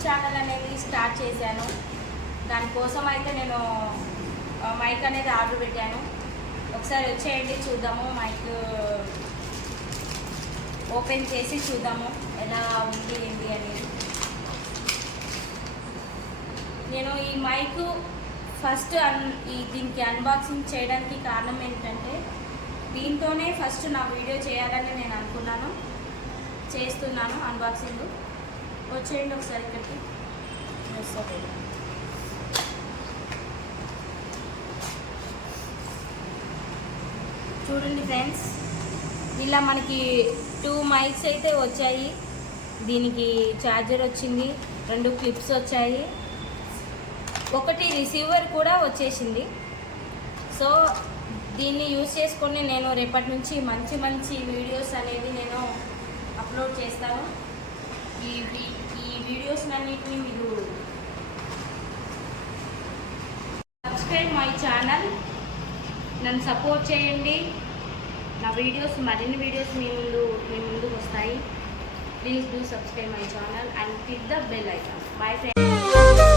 YouTube channel అనేది start చేశాను. దానికోసం అయితే నేను మైక్ అనేది ఆర్డర్ పెట్టాను. ఒకసారి వచ్చేయండి, చూద్దాము. మైక్ ఓపెన్ చేసి చూద్దాము ఎలా ఉంది ఏంటి అనేది. నేను ఈ మైక్ ఫస్ట్ దీనికి అన్బాక్సింగ్ చేయడానికి కారణం ఏంటంటే, దీంతోనే ఫస్ట్ నా వీడియో చేయాలని నేను అనుకున్నాను. చేస్తున్నాను అన్బాక్సింగ్. వచ్చేయండి ఒకసారి ఇక్కడికి. చూడండి ఫ్రెండ్స్, ఇలా మనకి 2 మైక్స్ అయితే వచ్చాయి. దీనికి ఛార్జర్ వచ్చింది, 2 క్లిప్స్ వచ్చాయి, ఒకటి రిసీవర్ కూడా వచ్చేసింది. సో దీన్ని యూజ్ చేసుకొని నేను రేపటి నుంచి మంచి మంచి వీడియోస్ అనేది నేను అప్లోడ్ చేస్తాను. ఈ వీడియోస్ అన్నిటిని మీరు సబ్స్క్రైబ్ మై ఛానల్, నన్ను సపోర్ట్ చేయండి. నా వీడియోస్ మరిన్ని వీడియోస్ మీ ముందుకు వస్తాయి. Please do subscribe my channel and click the bell icon. Bye friends.